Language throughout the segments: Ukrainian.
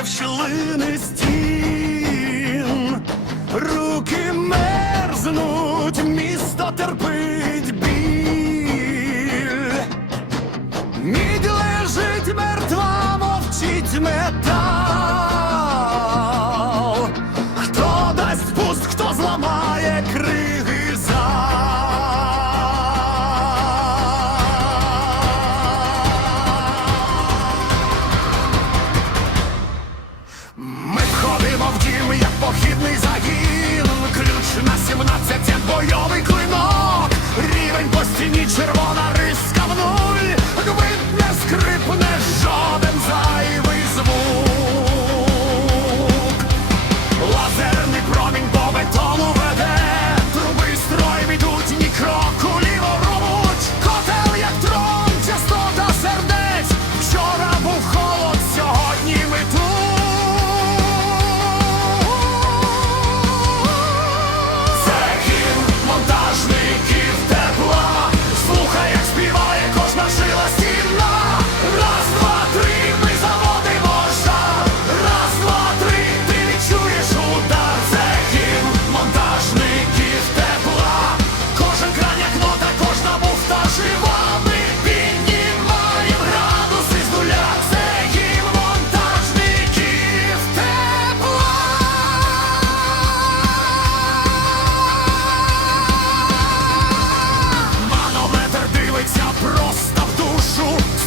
Дівчини стіни. кроку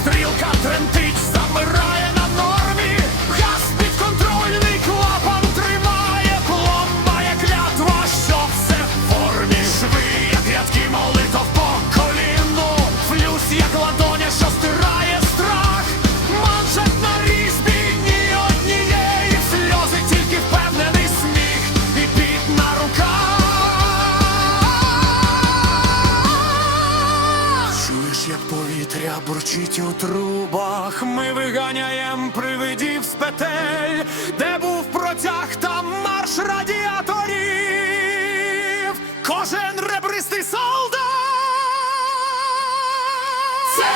стрілка тремтить, замирає. бурчить у трубах, ми виганяєм привидів з петель, де був протяг, там марш радіаторів, кожен ребристий солдат. Це